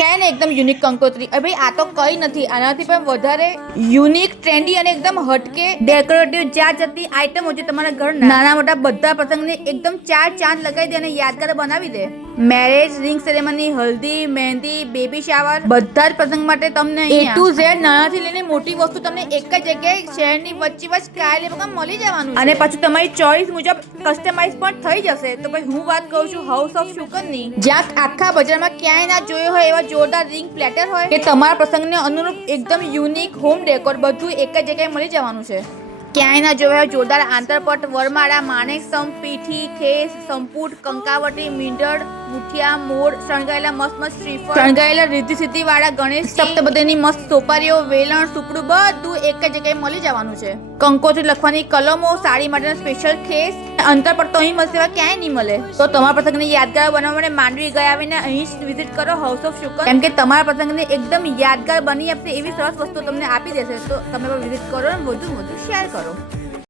છે ને એકદમ યુનિક કંકોત્રી. ભાઈ આ તો કઈ નથી, આનાથી પણ વધારે યુનિક, ટ્રેન્ડી અને એકદમ હટકે ડેકોરેટિવ જાત જાતની આઈટમો જે તમારા ઘર નાના મોટા બધા પ્રસંગને એકદમ ચાર ચાંદ લગાવી દે અને યાદગાર બનાવી દે. મેરેજ, રિંગ સેરેમની, હલ્દી, મહેંદી, બેબી શાવર, બધા જ પ્રસંગ માટે તમને A to Z નાનાથી લઈને મોટી વસ્તુ તમને એક જ જગ્યાએ શહેરની વચ્ચે કાલે વગર મળી જવાનું છે. અને પાછું તમારી ચોઈસ મુજબ કસ્ટમાઇઝ પણ થઈ જશે. તો ભાઈ હું વાત કરું છું હાઉસ ઓફ શુકનની, જ્યાં આખા બજારમાં ક્યાંય ના જોયો હોય એવા જોરદાર રિંગ પ્લેટર હોય કે તમારા પ્રસંગને અનુરૂપ એકદમ યુનિક હોમ ડેકોર બધું એક જ જગ્યાએ મળી જવાનું છે. ક્યાંય ના જોયા જોરદાર આંતરપટ, વરમાળા, માણેક સ્તંભ, પીઠી, ખેસ, સંપુટ, કંકાવટી, મીંઢળ, મુઠિયા, મોર, શણગાયેલા મસ્ત શ્રીફળ, શણગાયેલા રીતિ સિદ્ધિ વાળા ગણેશ, સપ્તપદીની મસ્ત સોપારીઓ, વેલણ, સુપડું બધું એક જ જગ્યાએ મળી જવાનું છે. કંકોત્રી લખવાની કલમો, સાડી માટેનો સ્પેશિયલ ખેસ, અંતરપટ તો અહીં મળશે, ક્યાંય નહીં મળે. તો તમારા પ્રસંગને યાદગાર બનાવવા માટે માંડવી ગયા આવીને અહીં જ વિઝિટ કરો હાઉસ ઓફ શુકન, કેમ કે તમારા પ્રસંગને એકદમ યાદગાર બની આપશે એવી સરસ વસ્તુ તમને આપી દેશે. તો તમે પણ વિઝિટ કરો અને વધુ શેર કરો.